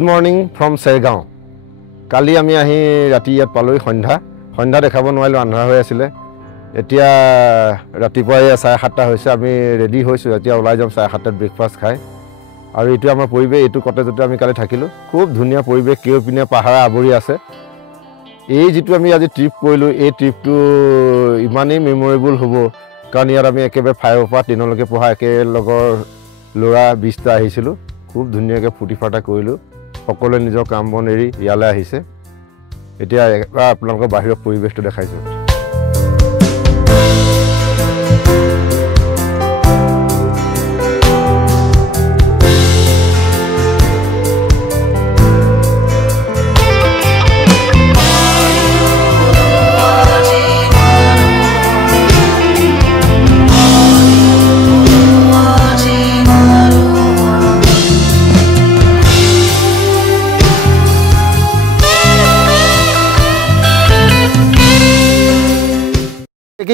Good morning from Sergaon. Kali ami ahi rati yat paloi সন্ধ্যা দেখাব নোৱাৰিলো আন্ধাৰ হৈ আছিল এতিয়া ৰাতিপুৱা 7:30 হৈছে আমি ৰেডি হৈছো এতিয়া ওলাই যাম 7:30 ব্ৰেকফাষ্ট খাই আৰু এটো আমাৰ পৰিবেশ এটো কটেজতে আমি কালি থাকিলো খুব ধুনীয়া পৰিবেশ কেওপিনে পাহাৰ আবৰি আছে এই যেটো আমি আজি ট্ৰিপ কৰিলো এই ট্ৰিপটো ইমানেই মেমৰেবল হ'ব কাৰণ ইয়াৰ আমি একেবাৰে 5 পৰা 10 লৈকে পঢ়া একে লগৰ লৰা 20টা আহিছিলো খুব ধুনীয়াকৈ ফুটি ফাটা কৰিলো সকলোৱে নিজৰ কাম বন এৰি ইয়ালৈ আহিছে এতিয়া আপোনালোকৰ বাহিৰৰ পৰিবেশটো দেখাইছো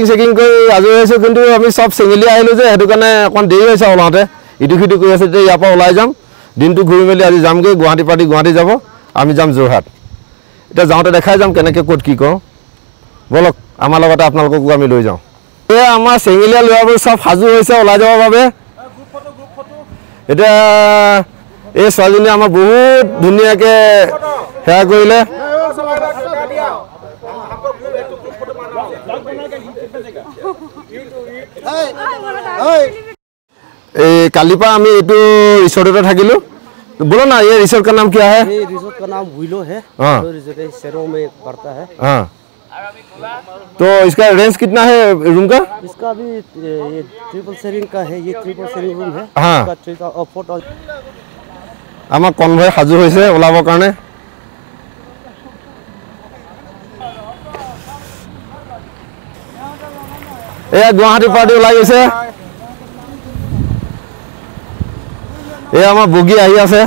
চেকিং কৰি আজৰি হৈছে কিন্তু আমি সব সিঙ্গেলি আহিলো যে হেতু কাৰণে অকন দেৰি হৈছে ওলাওতে ইটো খিটো কৰি আছে যে ইয়াৰ পৰা ওলাই যাম দিনটো ঘূৰি মেলি আজি যামগে গুৱাহাটী পাটি গুৱাহাটী যাব আমি যাম যোৰহাট এটা যাওঁতে দেখাই যাম কেনেকৈ ক'ত কি কওঁ বলক আমাৰ লগতে আপোনালোককো আমি লৈ যাওঁ এই আমাৰ সিঙ্গেলিয়া লোৱাবোৰ সব সাজু হৈছে ওলাই যাবৰ বাবে এটা এই ছোৱালীজনী আমাৰ বহুত ধুনীয়াকৈ হেয়া কৰিলে कालीपा हमें ये रिसोर्ट में थाकिलो बोलो ना ये रिसोर्ट का नाम क्या है ये रिसोर्ट का नाम विलो है जो रिसोर्ट शहरों में पड़ता है हाँ तो इसका रेंज कितना है रूम का इसका भी ये ट्रिपल शेयरिंग का है ये ट्रिपल शेयरिंग रूम है हाँ इसका आमा कन्वय हाजु होइसे ओलाबो कारणे ए गुवाहाटी पार्टी ओলাই গৈছে ए आमा बगी आही আছে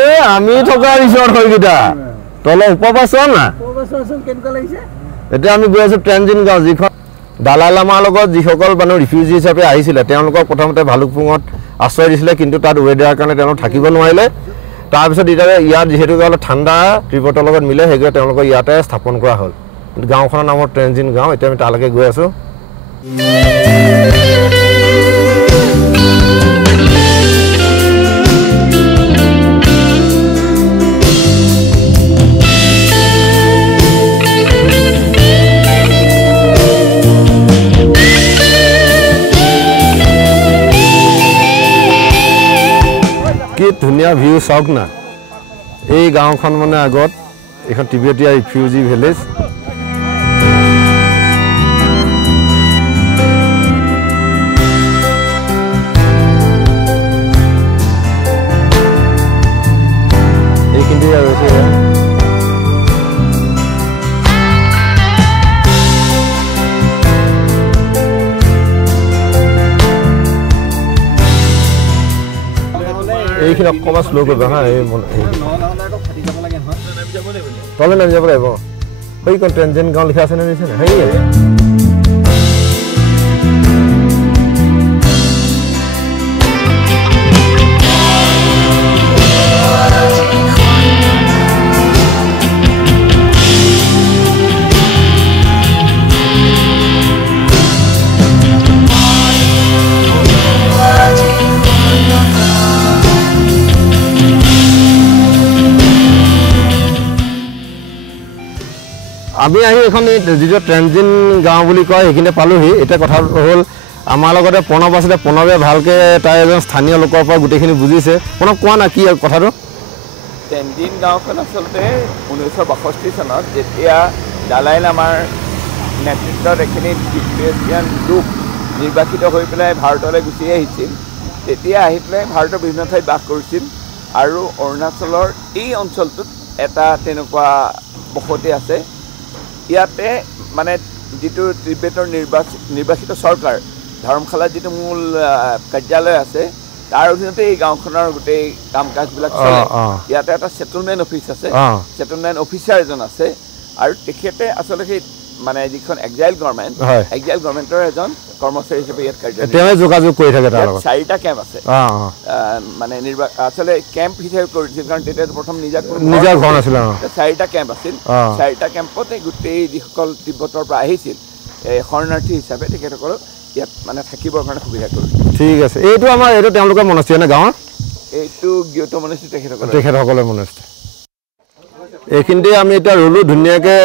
ए আমি থকা ৰিসৰ্ট হয় গিটা তলে উপবাসন না উপবাসন কেনকা লাগিছে এটা আমি গৈ আছো ট্ৰেনজিন গাঁও যিখন দালাই লামাৰ লগত যিসকল মানুহ ৰিফিউজি হিচাপে আহিছিল তেওঁলোকক প্ৰথমতে ভালুকপুঙত আশ্ৰয় দিছিল কিন্তু তাত ওয়েদাৰৰ কাৰণে তেওঁলোক থাকিব নোৱাৰিলে তাৰ পিছত ইয়াত যেহেতু অলপ ঠাণ্ডা ৰিপৰ্টৰ লগত মিলে হেগে তেওঁলোকক ইয়াতে স্থাপন কৰা হ'ল গাঁওখনৰ নাম ট্ৰেনজিন গাঁও এতিয়া আমি তালৈকে গৈ আছো কি ধুনীয়া ভিউ চাওক না এই গাঁওখন মানে আগত এখন টিবেটিয়া ৰিফিউজি ভিলেজ এইখিনি অকমান স্লো কৰিব হা এই তলে নামি যাব লাগিব সেই কোন ট্ৰেনজিন গাঁও লিখা আছে নে নিছে না হেই আমি আহি এখন যেটো ট্ৰেনজিন গাঁও বুলি কয় এখিনে পালোহি এটা কথা হ'ল আমাৰ লগতে প্ৰণৱ আছে প্ৰণৱে ভালকে তাই এজন স্থানীয় লোকৰ পৰা গুটেখিনি বুজিছে প্ৰণৱ কোৱা না কি কথাটো ট্ৰেনজিন গাঁওখন আচলতে 1962 চনত যেতিয়া দালাই লামাৰ নেতৃত্বত এখিনি টিবেটিয়ান লোক নিৰ্বাচিত হৈ পেলাই ভাৰতলৈ গুচি আহিছিল তেতিয়া আহি পেলাই ভাৰতৰ বিভিন্ন ঠাইত বাস কৰিছিল আৰু অৰুণাচলৰ এই অঞ্চলটোত এটা তেনেকুৱা বসতি আছে ইয়াতে মানে যেটো টিবেটৰ নিৰ্বাচিত চৰকাৰ ধৰ্মশালা যেটো মূল কাৰ্যালয় আছে তাৰ অধীনতে এই গাঁওখনৰ গোটেই কাম কাজবিলাক চলে ইয়াতে এটা সেটেলমেন্ট অফিস আছে সেটেলমেন্ট অফিচাৰ এজন আছে আৰু তেখেতে আসলে সেই মানে যিখন এক্সাইল গভৰ্ণমেণ্ট হয় এক্সাইল গভৰ্ণমেণ্টৰ এজন কৰ্মচাৰী হিচাপে ইয়াত কাৰ্যনিৰ্বাহ তেওঁ যোগাযোগ কৰি থাকে তাৰ লগত 4টা কেম্প আছে মানে আচলতে কেম্প হিচাপে কৰিছিল কাৰণ তেতিয়া প্ৰথম নিজা ঘৰ নাছিল 4টা কেম্প আছিল 4টা কেম্পতে গোটেই যিসকল তিব্বতৰ পৰা আহিছিল শৰণাৰ্থী হিচাপে তেখেতসকলক ইয়াত মানে থাকিবৰ কাৰণে সুবিধা কৰিছিল ঠিক আছে এইটো আমাৰ এইটো তেওঁলোকৰ মনস্থিৰ নে গাঁৱৰ এইটো গিয়ত মনস্থিৰ তেখেতসকলৰ মনস্থিৰ এইখিনিতে আমি এতিয়া ৰ'লো ধুনীয়াকৈ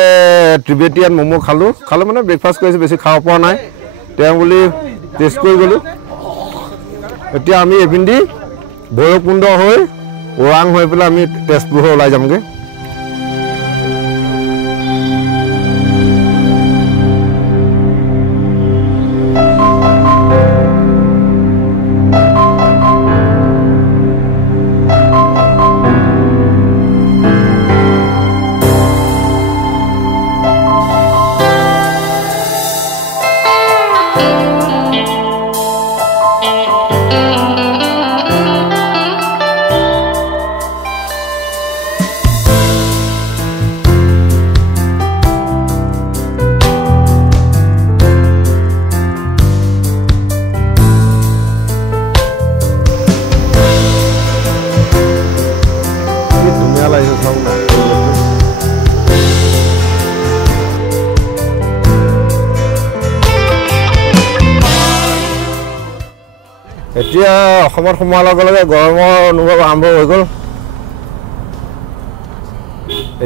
ত্ৰিবেটিয়ান ম'ম' খালোঁ মানে ব্ৰেকফাষ্ট কৰিছোঁ বেছি খাব পৰা নাই তেওঁ বুলি টেষ্ট কৰি গ'লোঁ এতিয়া আমি এইপিনে ভৈৰৱকুণ্ড হৈ ওৰাং হৈ পেলাই আমি তেজপুৰ হৈ ওলাই যামগৈ এতিয়া অসমত সোমোৱাৰ লগে লগে গৰমৰ অনুভৱ আৰম্ভ হৈ গ'ল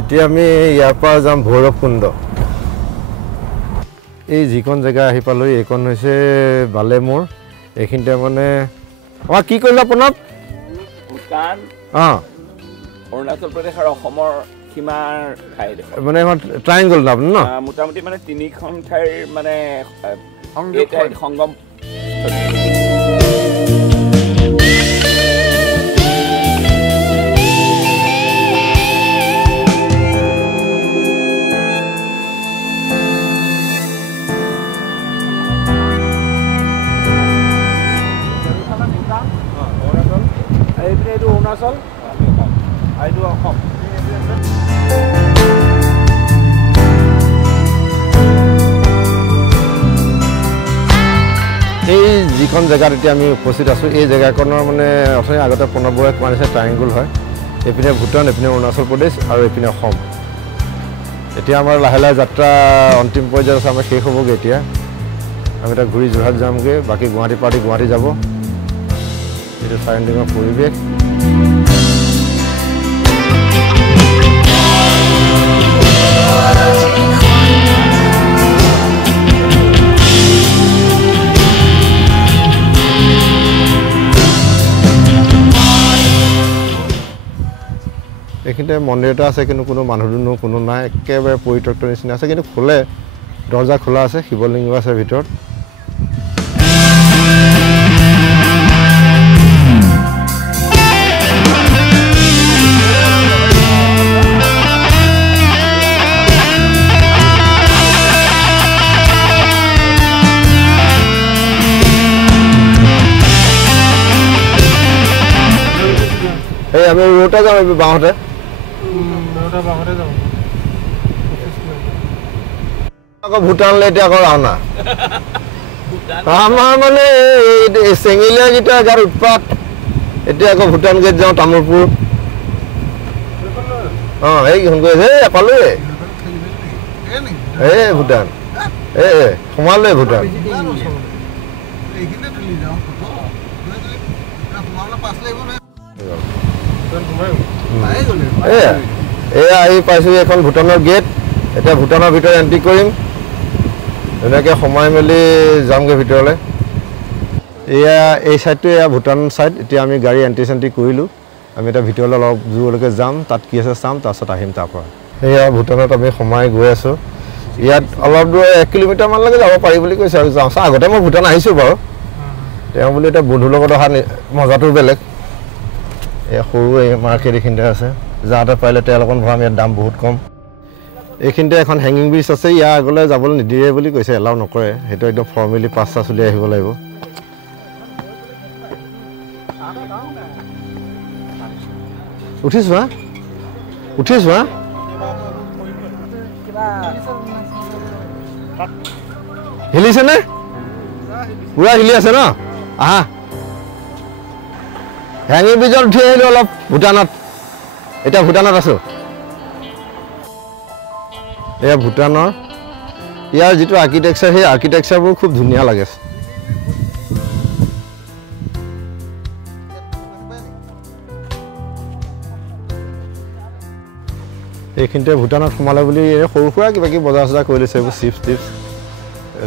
এতিয়া আমি ইয়াৰ পৰা যাম ভৈৰৱকুণ্ড এই যিখন জেগা আহি পালোঁ এইখন হৈছে বালেমুৰ এইখিনিতে মানে আমাৰ কি কৰিলে আপোনাৰ ভূটান অৰুণাচল প্ৰদেশ আৰু অসমৰ সীমাৰ ঠাই মানে এখন ট্ৰাইংগল না আপুনি ন মোটামুটি মানে 3খন ঠাইৰ মানে সংগম অৰুণাচল এইটো অসম এই যিখন জেগাত এতিয়া আমি উপস্থিত আছোঁ এই জেগাখনৰ মানে অথনি আগতে প্ৰণৱ বৰাই কোৱা নিচিনা ট্ৰাইংগল হয় এইপিনে ভূটান এইপিনে অৰুণাচল প্ৰদেশ আৰু এইপিনে অসম এতিয়া আমাৰ লাহে লাহে যাত্ৰা অন্তিম পৰ্যায়ত আছে আমাৰ শেষ হ'বগৈ এতিয়া আমি এতিয়া ঘূৰি যোৰহাট যামগৈ বাকী গুৱাহাটী পাৰ্টি গুৱাহাটী যাব এইটো চাৰাউণ্ডিঙৰ পৰিৱেশ এইখিনিতে মন্দিৰ এটা আছে কিন্তু কোনো মানুহ দুনুহ কোনো নাই একেবাৰে পৰিত্যক্ত নিচিনা আছে কিন্তু খোলে দৰ্জা খোলা আছে শিৱলিংগ আছে ভিতৰত এই আমি ৰোডতে যাওঁ বাওঁতে আকৌ ভূটানলৈ এতিয়া আকৌ ৰাওনা আমাৰ মানে চেঙেলীয়াকেইটা গাত উৎপাত এতিয়া আকৌ ভূটান গেট যাওঁ তামোলপুৰ এইকেইখন গৈ পালোৱে এই ভূটান সোমালোৱে ভূটান এয়া আহি পাইছোঁ এখন ভূটানৰ গেট এতিয়া ভূটানৰ ভিতৰত এণ্ট্ৰি কৰিম ধুনীয়াকৈ সোমাই মেলি যামগৈ ভিতৰলৈ এয়া এই ছাইডটো এয়া ভূটান ছাইড এতিয়া আমি গাড়ী এণ্ট্ৰি চেণ্ট্ৰি কৰিলোঁ আমি এতিয়া ভিতৰলৈ অলপ দূৰলৈকে যাম তাত কি আছে চাম তাৰপিছত আহিম তাৰপৰা সেয়া ভূটানত আমি সোমাই গৈ আছোঁ ইয়াত অলপ দূৰ 1 কিলোমিটাৰমানলৈকে যাব পাৰি বুলি কৈছে আৰু যাওঁ আগতে মই ভূটান আহিছোঁ বাৰু তেওঁ বুলি এতিয়া বন্ধুৰ লগত অহা মজাটো বেলেগ এই সৰু এই মাৰ্কেট এইখিনিতে আছে যাওঁতে পাৰিলে তেল অকণ ভৰাম ইয়াত দাম বহুত কম এইখিনিতে এখন হেঙিং ব্ৰিজ আছে ইয়াৰ আগলৈ যাবলৈ নিদিয়ে বুলি কৈছে এলাউ নকৰে সেইটো একদম ফৰ্মেলি পাছ চাছ উলিয়াই আহিব লাগিব উঠিছোঁ হিলিছেনে পুৰা হিলি আছে ন আহা হেঙি ব্ৰিজত উঠি আহিলোঁ অলপ ভূটানত এতিয়া ভূটানত আছোঁ এয়া ভূটানৰ ইয়াৰ যিটো আৰ্কিটেকচাৰ সেই আৰ্কিটেকচাৰবোৰ খুব ধুনীয়া লাগে এইখিনিতে ভূটানত সোমালে বুলি সৰু সুৰা কিবা কিবি বজাৰ চজাৰ কৰি লৈছে এইবোৰ চিপছ টিপছ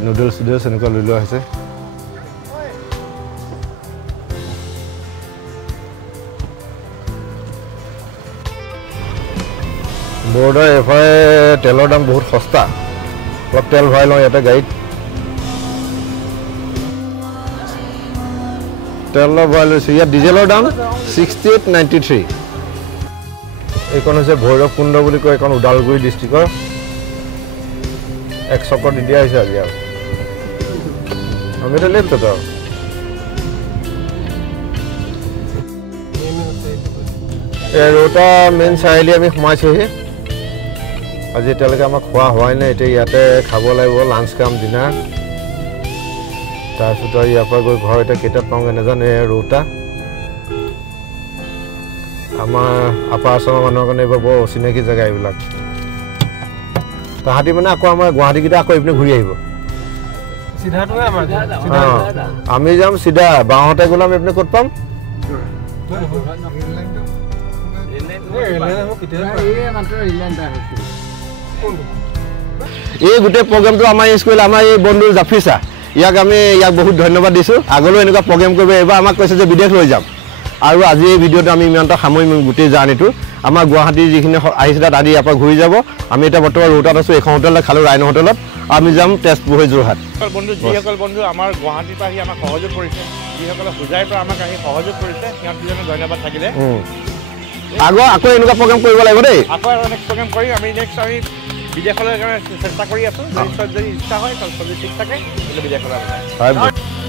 নুডলছ চুডলছ এনেকুৱা লৈ লোৱা হৈছে বৰ্ডাৰ এফালে তেলৰ দাম বহুত সস্তা অলপ তেল ভৰাই লওঁ ইয়াতে গাড়ীত তেল ভৰাই লৈছোঁ ইয়াত ডিজেলৰ দাম 68.93 এইখন হৈছে ভৈৰৱকুণ্ড বুলি কয় এইখন ওদালগুৰি ডিষ্ট্ৰিক্টৰ এক চক্কৰ দি দিয়া হৈছে আজি আৰু আমি এটা লেফ্ট আৰু ৰৌতা মেইন চাৰিআলি আমি সোমাইছোঁহি আজি এতিয়ালৈকে আমাক খোৱা হোৱাই নাই এতিয়া ইয়াতে খাব লাগিব লাঞ্চ কাম ডিনাৰ তাৰপিছত আৰু ইয়াৰ পৰা গৈ ঘৰ এতিয়া কেইটাত পাওঁগৈ নাজানো ৰৌতা আমাৰ আপাৰ আচামৰ মানুহৰ কাৰণে এইবাৰ বৰ অচিনাকি জেগা এইবিলাক তাহাঁতি মানে আকৌ আমাৰ গুৱাহাটীকেইটা আকৌ এইপিনে ঘূৰি আহিব আমি যাম চিধা বাওঁতে গ'লে আমি এইপিনে ক'ত পাম এই গোটেই প্ৰগ্ৰেমটো আমাৰ স্কুল আমাৰ এই বন্ধু জাফিছা ইয়াক বহুত ধন্যবাদ দিছোঁ আগলৈও এনেকুৱা প্ৰগ্ৰেম কৰিব এইবাৰ আমাক কৈছে যে বিদেশ লৈ যাম আৰু আজি এই ভিডিঅ'টো আমি ইমানটা সামৰিম গোটেই জাৰ্ণিটো আমাৰ গুৱাহাটীৰ যিখিনি আহিছে তাত আদি ইয়াৰ পৰা ঘূৰি যাব আমি এতিয়া বৰ্তমান ৰৌতাত আছোঁ এখন হোটেলত খালোঁ ৰাইন হোটেলত আমি যাম তেজপুৰ হৈ যোৰহাট বন্ধু যিসকল বন্ধু আমাৰ গুৱাহাটীৰ পৰা আহি আমাক সহযোগ কৰিছে যিসকলে হোজাইৰ পৰা আমাক আহি সহযোগ কৰিছে সিহঁত দুজনে ধন্যবাদ থাকিলে আকৌ এনেকুৱা প্ৰগ্ৰেম কৰিব লাগিব দেই আকৌ নেক্সট প্ৰগ্ৰেম কৰিম আমি বিদেশলৈ চেষ্টা কৰি আছোঁ যদি ইচ্ছা হয় চব ঠিক থাকে বিদেশলৈ